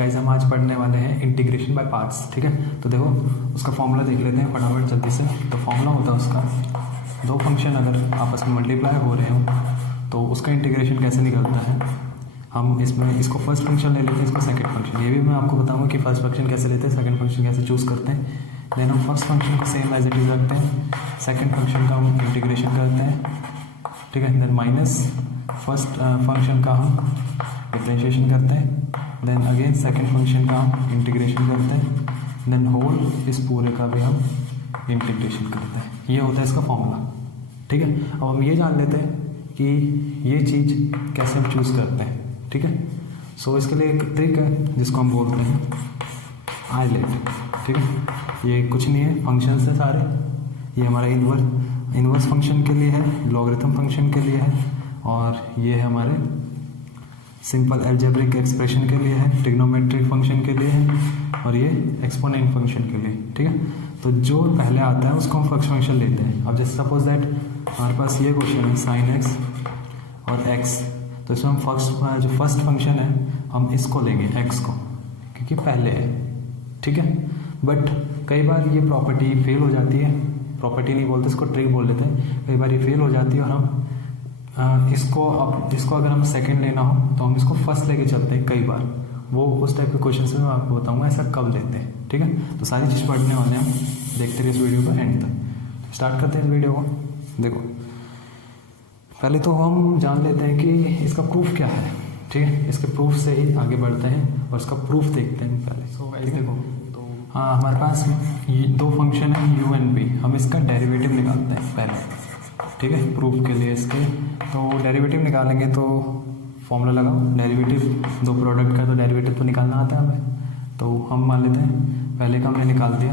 Guys हम आज पढ़ने वाले हैं इंटीग्रेशन बाय पार्ट्स। ठीक है, तो देखो उसका फॉर्मूला देख लेते हैं फटाफट जल्दी से। तो फॉर्मूला होता है उसका, दो फंक्शन अगर आपस में मल्टीप्लाई हो रहे हो तो उसका इंटीग्रेशन कैसे निकलता है। हम इसमें इसको फर्स्ट फंक्शन ले लेते हैं, इसको सेकंड फंक्शन। ये भी मैं आपको बताऊंगा कि फर्स्ट फंक्शन कैसे लेते हैं, सेकंड फंक्शन कैसे चूज़ करते हैं। देन हम फर्स्ट फंक्शन को सेम एज इट इज रखते हैं, सेकंड फंक्शन का हम इंटीग्रेशन करते हैं। ठीक है, देन माइनस फर्स्ट फंक्शन का हम डिफरेंशिएशन करते हैं, देन अगेन सेकंड फंक्शन का हम इंटीग्रेशन करते हैं, देन होल इस पूरे का भी हम इंटीग्रेशन करते हैं। ये होता है इसका फॉर्मूला। ठीक है, अब हम ये जान लेते हैं कि ये चीज़ कैसे हम चूज़ करते हैं। ठीक है, सो इसके लिए एक ट्रिक है जिसको हम बोलते हैं आईलेट। ठीक है, ये कुछ नहीं है, फंक्शन है सारे। ये हमारा इनवर्स फंक्शन के लिए है, लॉगरिथम फंक्शन के लिए है, और ये है हमारे सिंपल अलजेब्रिक एक्सप्रेशन के लिए है, ट्रिग्नोमेट्रिक फंक्शन के लिए है, और ये एक्सपोनेंट फंक्शन के लिए। ठीक है, तो जो पहले आता है उसको हम फर्स्ट फंक्शन लेते हैं। अब जैसे सपोज दैट हमारे पास ये क्वेश्चन है साइन एक्स और एक्स, तो इसमें हम जो फर्स्ट फंक्शन है हम इसको लेंगे एक्स को, क्योंकि पहले है। ठीक है, बट कई बार ये प्रॉपर्टी फेल हो जाती है, प्रॉपर्टी नहीं बोलते इसको, ट्रिक बोल देते हैं। कई बार ये फेल हो जाती है और हम इसको अगर हम सेकंड लेना हो तो हम इसको फर्स्ट लेके चलते हैं कई बार। वो उस टाइप के क्वेश्चन में मैं आपको बताऊंगा ऐसा कब लेते हैं। ठीक है, तो सारी चीज़ पढ़ने वाले हैं हम, देखते रहिए इस वीडियो को एंड तक। स्टार्ट करते हैं इस वीडियो को। देखो पहले तो हम जान लेते हैं कि इसका प्रूफ क्या है। ठीक है, इसके प्रूफ से ही आगे बढ़ते हैं और इसका प्रूफ देखते हैं पहले। सो गाइस देखो, तो हाँ हमारे पास ये दो फंक्शन है u एंड v, हम इसका डेरिवेटिव निकालते हैं पहले। ठीक है, प्रूफ के लिए इसके तो डेरिवेटिव निकालेंगे तो फॉर्मूला लगाओ, डेरिवेटिव दो प्रोडक्ट का तो डेरिवेटिव तो निकालना आता है हमें। तो हम मान लेते हैं पहले का हमने निकाल दिया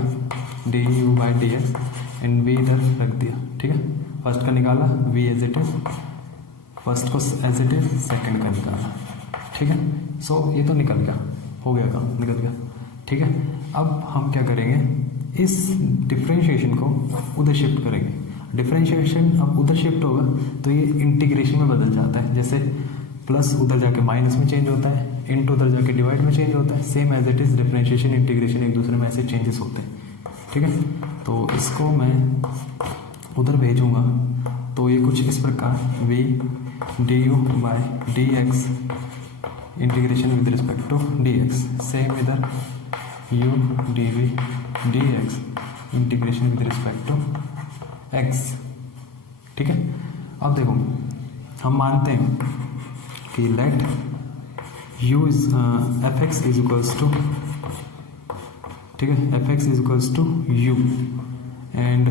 du/dx एंड v इधर रख दिया। ठीक है, फर्स्ट का निकाला v as it is, first को एज इट इज, सेकेंड का निकाला। ठीक है, सो ये तो निकल गया, हो गया काम, निकल गया। ठीक है, अब हम क्या करेंगे, इस डिफ्रेंशिएशन को उधर शिफ्ट करेंगे। डिफ्रेंशिएशन अब उधर शिफ्ट होगा तो ये इंटीग्रेशन में बदल जाता है। जैसे प्लस उधर जाके माइनस में चेंज होता है, इनटू उधर जाके डिवाइड में चेंज होता है। Same as it is differentiation integration एक दूसरे में ऐसे चेंजेस होते हैं। ठीक है, तो इसको मैं उधर भेजूंगा तो ये कुछ इस प्रकार v du/dx integration with respect to dx, same इधर u dv/dx integration with respect to x। ठीक है, अब देखो हम मानते हैं कि let u is fx is equals to, ठीक है, fx is equals to u and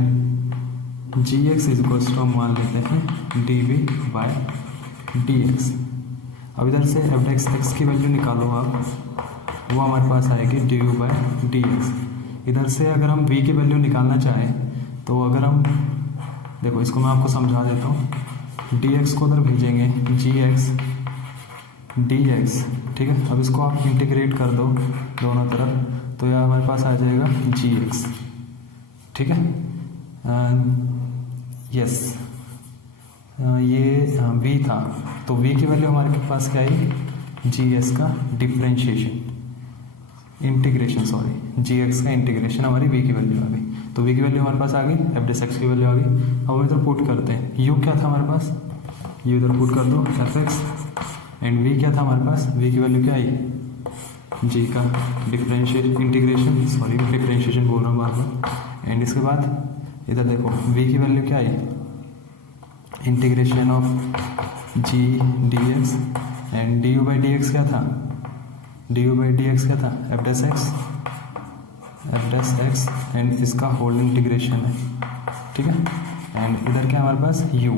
gx is equals to हम मान लेते हैं dv/dx। अब इधर से f(x) की वैल्यू निकालो आप, वो हमारे पास आएगी du/dx। इधर से अगर हम v की वैल्यू निकालना चाहें तो अगर हम देखो इसको मैं आपको समझा देता हूँ, dx को उधर भेजेंगे gx dx। ठीक है, अब इसको आप इंटीग्रेट कर दो दोनों तरफ तो यह हमारे पास आ जाएगा gx। ठीक है, यस ये v था तो v की वैल्यू हमारे पास क्या आई, gs का डिफरेंशिएशन इंटीग्रेशन, सॉरी gx का इंटीग्रेशन, हमारी v की वैल्यू आ गई। तो v की वैल्यू हमारे पास आ गई, f(x) की वैल्यू आ गई। अब हम इधर पुट करते हैं, u क्या था हमारे पास, u इधर पुट कर दो fx एंड v क्या था हमारे पास, v की वैल्यू क्या आई, g का डिफरेंशिएशन इंटीग्रेशन, सॉरी डिफरेंशिएशन बोल रहा हूँ बार बार। एंड इसके बाद इधर देखो v की वैल्यू क्या आई, integration of g dx and du/dx क्या था, du/dx क्या था f(x) एंड इसका होल इंटीग्रेशन है। ठीक है, एंड इधर क्या हमारे पास u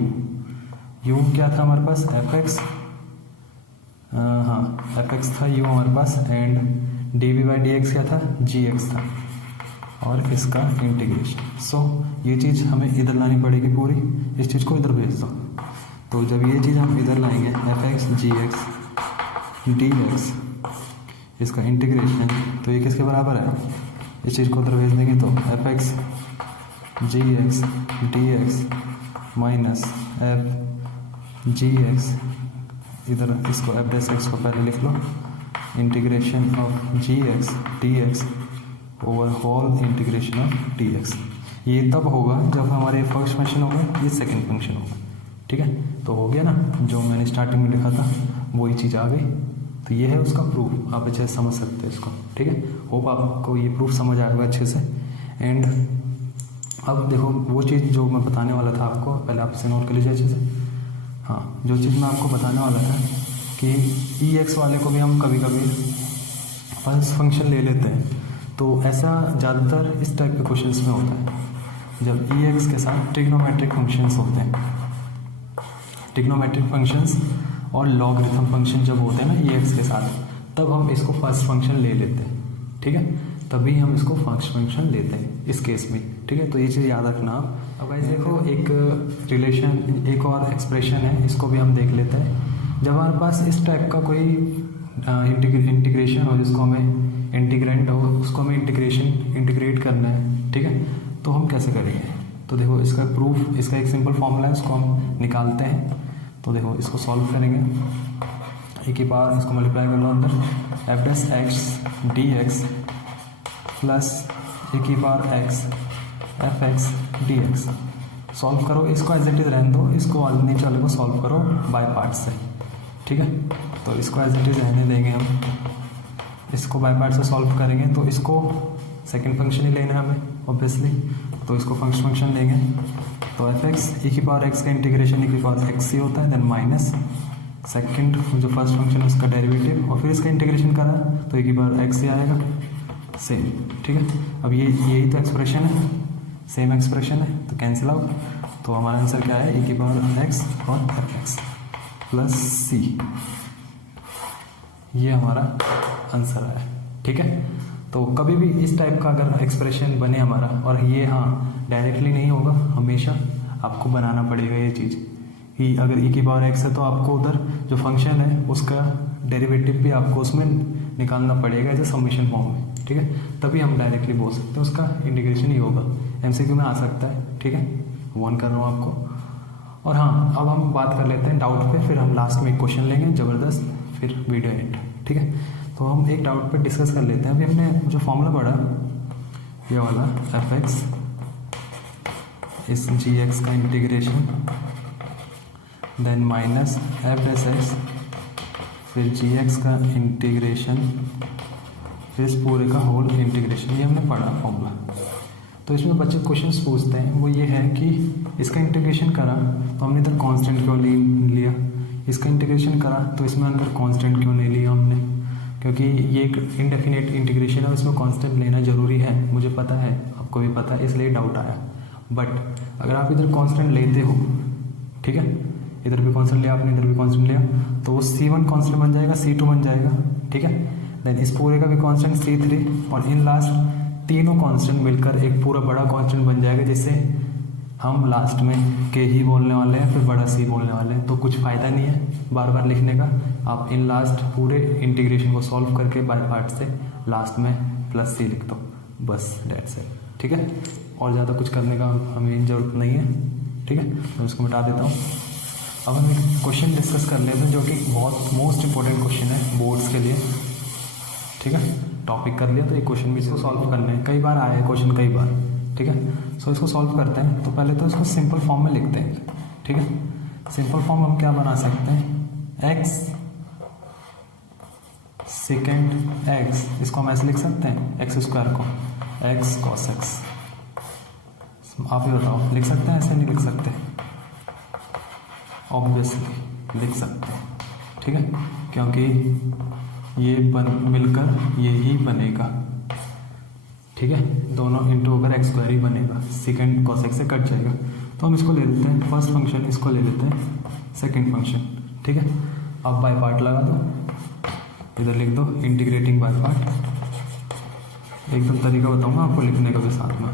क्या था हमारे पास fx, हाँ fx था u हमारे पास, एंड dv/dx क्या था, gx था, और इसका इंटीग्रेशन। सो ये चीज़ हमें इधर लानी पड़ेगी पूरी, इस चीज़ को इधर भेज दो। तो जब ये चीज़ हम इधर लाएंगे fx gx dx इसका इंटीग्रेशन, तो ये किसके बराबर है, इस चीज़ को उधर भेज देंगे तो fx gx dx minus f gx, इधर इसको f(x) को पहले लिख लो integration of g x d x over whole integration of d x. ये तब होगा जब हमारे फर्स्ट फंक्शन होगा, ये सेकंड फंक्शन होगा। ठीक है, तो हो गया ना, जो मैंने स्टार्टिंग में लिखा था वही चीज़ आ गई। तो ये है उसका प्रूफ, आप अच्छे से समझ सकते हैं इसको। ठीक है, होप आपको ये प्रूफ समझ आएगा अच्छे से। एंड अब देखो वो चीज़ जो मैं बताने वाला था आपको, पहले आप इसे नोट कर लीजिए अच्छे से। हाँ, जो चीज़ मैं आपको बताने वाला था कि ई एक्स वाले को भी हम कभी कभी फर्स्ट फंक्शन ले लेते हैं। तो ऐसा ज़्यादातर इस टाइप के क्वेश्चंस में होता है, जब ई एक्स के साथ ट्रिग्नोमेट्रिक फंक्शंस होते हैं। ट्रिग्नोमेट्रिक फंक्शंस और लॉगरिथम फंक्शन जब होते हैं ना ई एक्स के साथ, तब हम इसको फर्स्ट फंक्शन ले लेते हैं। ठीक है, तभी हम इसको फर्स्ट फंक्शन लेते हैं इस केस में। ठीक है, तो ये चीज़ याद रखना आप। अब गाइस देखो, एक रिलेशन, एक और एक्सप्रेशन है, इसको भी हम देख लेते हैं। जब हमारे पास इस टाइप का कोई इंटीग्रेशन हो, जिसको हमें इंटीग्रेंट हो, उसको हमें इंटीग्रेट करना है। ठीक है, तो हम कैसे करेंगे? तो देखो इसका प्रूफ, इसका एक सिंपल फॉर्मूला है, उसको हम निकालते हैं। तो देखो इसको सॉल्व करेंगे, एक ही बार इसको मल्टीप्लाई कर लो अंदर, f dash x d x plus एक ही बार x f x d x. Solve करो, इसको एज इट इज रहने दो, इसको नीचे वाले को सॉल्व करो बाय पार्ट से। ठीक है, तो इसको एज इट इज रहने देंगे हम, इसको बाय पार्ट से सॉल्व करेंगे। तो इसको सेकंड फंक्शन ही लेना है हमें ऑब्वियसली, तो इसको फर्स्ट फंक्शन लेंगे। तो एफ एक्स ई की पावर एक्स का इंटीग्रेशन ई की पावर एक्स ही होता है, देन माइनस सेकंड जो फर्स्ट फंक्शन है उसका डेरिवेटिव, और फिर इसका इंटीग्रेशन करा तो ई की पावर एक्स ही आएगा सेम। ठीक है, अब यही तो एक्सप्रेशन है, सेम एक्सप्रेशन है, तो कैंसिल आउट। तो हमारा आंसर क्या है, ई की पावर एक्स और एफ एक्स प्लस सी, ये हमारा आंसर है। ठीक है, तो कभी भी इस टाइप का अगर एक्सप्रेशन बने हमारा, और ये हाँ डायरेक्टली नहीं होगा, हमेशा आपको बनाना पड़ेगा ये चीज़ कि अगर ई की पावर एक्स है तो आपको उधर जो फंक्शन है उसका डेरिवेटिव भी आपको उसमें निकालना पड़ेगा एज ए समेशन फॉर्म में। ठीक है, तभी हम डायरेक्टली बोल सकते हैं उसका इंटीग्रेशन ही होगा। एमसीक्यू में आ सकता है। ठीक है, वन कर रहा हूँ आपको। और हाँ, अब हम बात कर लेते हैं डाउट पे, फिर हम लास्ट में एक क्वेश्चन लेंगे ज़बरदस्त, फिर वीडियो एंड। ठीक है, तो हम एक डाउट पे डिस्कस कर लेते हैं। अभी हमने जो फॉर्मूला पढ़ा ये वाला, एफ एक्स इस जी एक्स का integration, then minus F dash x, फिर जी एक्स का इंटीग्रेशन, फिर इस पूरे का होल इंटीग्रेशन, ये हमने पढ़ा फॉर्मूला। तो इसमें बच्चे क्वेश्चंस पूछते हैं, वो ये है कि इसका इंटीग्रेशन करा तो हमने इधर कांस्टेंट क्यों लिया, इसका इंटीग्रेशन करा तो इसमें अंदर कांस्टेंट क्यों नहीं लिया हमने, क्योंकि ये एक इनडेफिनेट इंटीग्रेशन है, उसमें कांस्टेंट लेना जरूरी है, मुझे पता है, आपको भी पता है, इसलिए डाउट आया। बट अगर आप इधर कांस्टेंट लेते हो, ठीक है, इधर भी कांस्टेंट लिया आपने, इधर भी कांस्टेंट लिया, तो वो C1 कांस्टेंट बन जाएगा, C2 बन जाएगा। ठीक है, देन इस पूरे का भी कांस्टेंट C3, और इन लास्ट तीनों कांस्टेंट मिलकर एक पूरा बड़ा कांस्टेंट बन जाएगा, जिससे हम लास्ट में के ही बोलने वाले हैं, फिर बड़ा सी बोलने वाले हैं। तो कुछ फ़ायदा नहीं है बार बार लिखने का, आप इन लास्ट पूरे इंटीग्रेशन को सॉल्व करके बाय पार्ट से लास्ट में प्लस सी लिख दो, बस डेट्स इट। ठीक है, और ज़्यादा कुछ करने का हमें ज़रूरत नहीं है। ठीक है, मैं इसको मिटा देता हूँ। अब हम एक क्वेश्चन डिस्कस कर लेते हैं, जो कि बहुत मोस्ट इंपॉर्टेंट क्वेश्चन है बोर्ड्स के लिए। ठीक है, टॉपिक कर लिया तो एक क्वेश्चन भी इसको सॉल्व करना है, कई बार आया है क्वेश्चन, कई बार। ठीक है, सो इसको सॉल्व करते हैं। तो पहले तो इसको सिंपल फॉर्म में लिखते हैं। ठीक है, सिंपल फॉर्म हम क्या बना सकते हैं, एक्स सेकेंड एक्स, इसको हम ऐसे लिख सकते हैं, एक्स स्क्वायर को एक्स कॉस एक्स। आप ही बताओ, लिख सकते हैं ऐसे, नहीं लिख सकते? ऑब्वियसली लिख सकते हैं। ठीक है, क्योंकि ये मिलकर ये ही बनेगा। ठीक है, दोनों इंटू होकर एक्स स्क्वायर ही बनेगा, सेकेंड कॉस एक्स से कट जाएगा। तो हम इसको ले लेते हैं फर्स्ट फंक्शन, इसको ले लेते हैं सेकेंड फंक्शन। ठीक है, अब बाय पार्ट लगा दो, इधर लिख दो इंटीग्रेटिंग बाय पार्ट। एकदम तरीका बताऊंगा आपको लिखने का भी साथ में,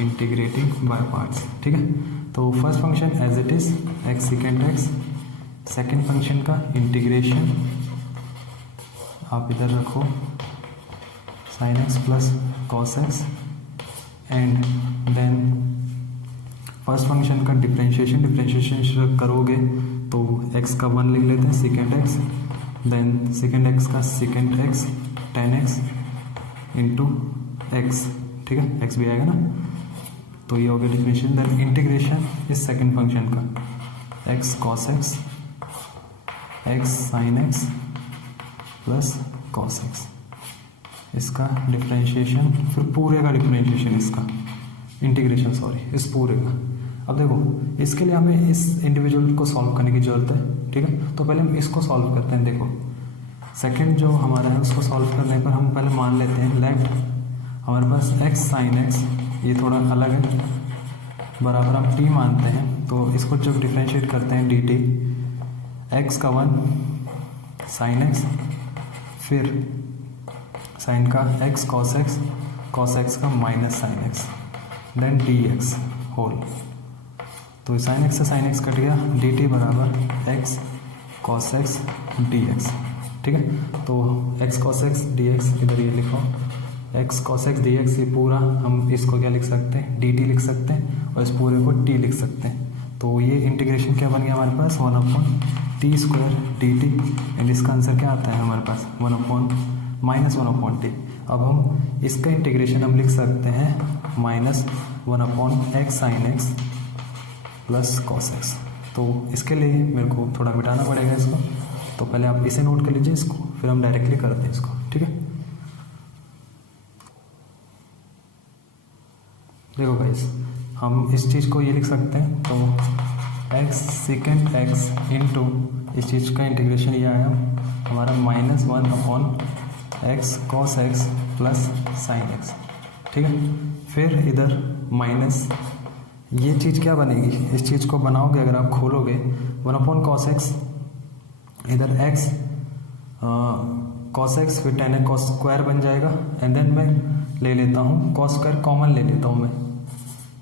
इंटीग्रेटिंग बाय पार्ट्स। ठीक है, तो first function as it is x second x, second function का इंटीग्रेशन आप इधर रखो sine x plus cos x, and then first function का डिफरेंशिएशन करोगे तो एक्स का 1 लिख लेते हैं, second x then second x का second x 10x into x, ठीक है, एक्स भी आएगा ना, तो ये हो गया डिफरेंशियल। देन इंटीग्रेशन इस सेकेंड फंक्शन का x cos x, x sign x plus cos x, इसका डिफरेंशिएशन, फिर पूरे का डिफरेंशिएशन, इसका इंटीग्रेशन, सॉरी, इस पूरे का। अब देखो इसके लिए हमें इस इंडिविजुअल को सॉल्व करने की ज़रूरत है, ठीक है। तो पहले हम इसको सॉल्व करते हैं। देखो सेकंड जो हमारा है उसको सॉल्व करने पर हम पहले मान लेते हैं लेट हमारे पास एक्स साइन एक्स, ये थोड़ा अलग है, बराबर हम t मानते हैं। तो इसको जब डिफ्रेंशिएट करते हैं dt, एक्स का 1 साइन एक्स, फिर साइन का एक्स कॉस एक्स का minus sine x, then dx whole. तो साइन एक्स से साइन एक्स कट गया, dt बराबर एक्स कॉस एक्स dx, ठीक है। तो एक्स कॉस एक्स dx, इधर ये लिखो एक्स कॉस एक्स dx, ये पूरा हम इसको क्या लिख सकते हैं, dt लिख सकते हैं, और इस पूरे को t लिख सकते हैं। तो ये इंटीग्रेशन क्या बन गया हमारे पास, 1/t² dt, एंड इसका आंसर क्या आता है हमारे पास, -1/t। अब हम इसका इंटीग्रेशन हम लिख सकते हैं -1/x sign x plus cos x. तो इसके लिए मेरे को थोड़ा मिटाना पड़ेगा इसको, तो पहले आप इसे नोट कर लीजिए इसको, फिर हम डायरेक्टली करते हैं इसको, ठीक है। देखो गाइस, हम इस चीज़ को ये लिख सकते हैं, तो x सेकेंड एक्स इंटू इस चीज़ का इंटीग्रेशन ये आया हमारा -1/x cos x plus sine x, ठीक है। फिर इधर माइनस, ये चीज़ क्या बनेगी, इस चीज़ को बनाओगे अगर आप खोलोगे 1/cos x, इधर x cos x, फिर 10x cos स्क्वायर बन जाएगा, एंड देन मैं ले लेता हूँ cos स्क्वायर कॉमन ले लेता हूँ मैं,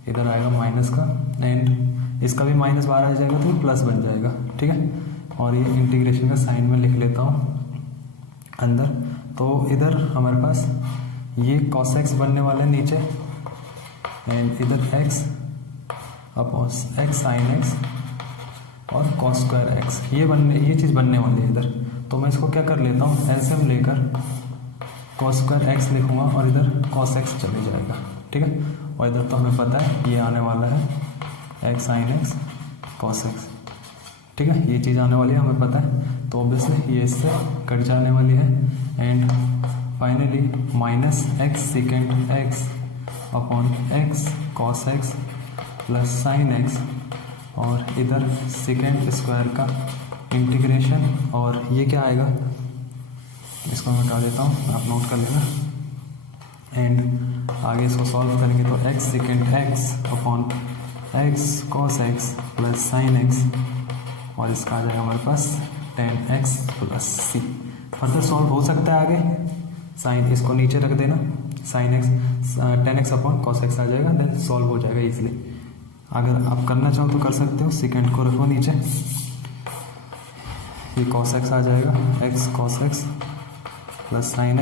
इधर आएगा माइनस का, एंड इसका भी माइनस बाहर आ जाएगा तो प्लस बन जाएगा, ठीक है। और ये इंटीग्रेशन का साइन में लिख लेता हूँ अंदर। तो इधर हमारे पास ये cos x बनने वाला है नीचे, एंड इधर x upon x sine x और cos स्क्वायर x, ये चीज़ बनने वाली है इधर। तो मैं इसको क्या कर लेता हूँ, एलसीएम लेकर cos स्क्वायर x लिखूँगा, और इधर cos x चले जाएगा, ठीक है। और इधर तो हमें पता है ये आने वाला है x sine x cos x, ठीक है, ये चीज़ आने वाली है हमें पता है। तो ऑब्वियसली ये इससे कट जाने वाली है, and finally -x second x upon x cos x plus sine x, और इधर सेकेंड स्क्वायर का इंटीग्रेशन, और ये क्या आएगा, इसको मैं हटा देता हूँ, आप नोट कर लेना। एंड आगे इसको सॉल्व करेंगे तो x second x upon x cos x plus sine x, और इसका आ जाएगा हमारे पास 10x plus c। Further solve हो सकता है आगे, साइन इसको नीचे रख देना, sine x 10x upon cos x आ जाएगा, देन सॉल्व हो जाएगा इजीली। अगर आप करना चाहो तो कर सकते हो, सेकेंड को रखो नीचे, ये cos x आ जाएगा, x cos x plus sine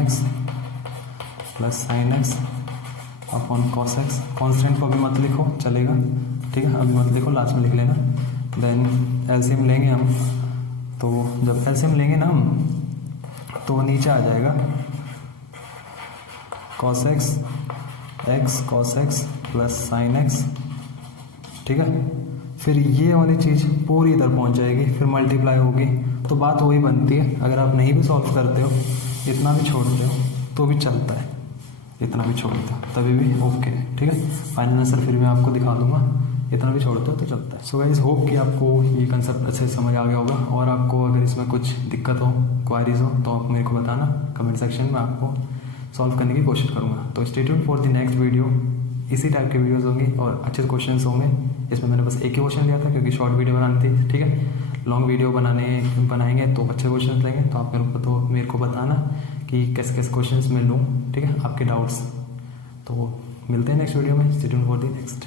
x upon cos x। Constant को अभी मत लिखो चलेगा, ठीक है, अभी मत लिखो, लास्ट में लिख लेना। देन एलसीएम लेंगे हम, तो जब एलसीएम लेंगे ना हम, तो नीचे आ जाएगा cos x x cos x plus sine x, ठीक है। फिर ये वाली चीज़ पूरी इधर पहुंच जाएगी, फिर मल्टीप्लाई होगी, तो बात वही बनती है। अगर आप नहीं भी सॉल्व करते हो, इतना भी छोड़ते हो तो भी चलता है, इतना भी छोड़ते हो तभी भी ओके, ठीक है। फाइनल आंसर फिर मैं आपको दिखा दूंगा, इतना भी छोड़ते हो तो चलता है। सो गाइस, होप कि आपको ये कंसेप्ट अच्छे से समझ आ गया होगा, और आपको अगर इसमें कुछ दिक्कत हो, क्वारीज हो, तो आप मेरे को बताना कमेंट सेक्शन में, आपको सॉल्व करने की कोशिश करूँगा। तो stay tuned for the next video, इसी टाइप के वीडियोस होंगे और अच्छे क्वेश्चंस होंगे। इसमें मैंने बस एक ही क्वेश्चन लिया था क्योंकि शॉर्ट वीडियो बनानी थी, ठीक है। लॉन्ग वीडियो बनाएंगे तो अच्छे क्वेश्चन लेंगे, तो आप मेरे को बताना कि कैसे कैसे क्वेश्चंस मैं लूँ, ठीक है, आपके डाउट्स। तो मिलते हैं नेक्स्ट वीडियो में, stay tuned for the next.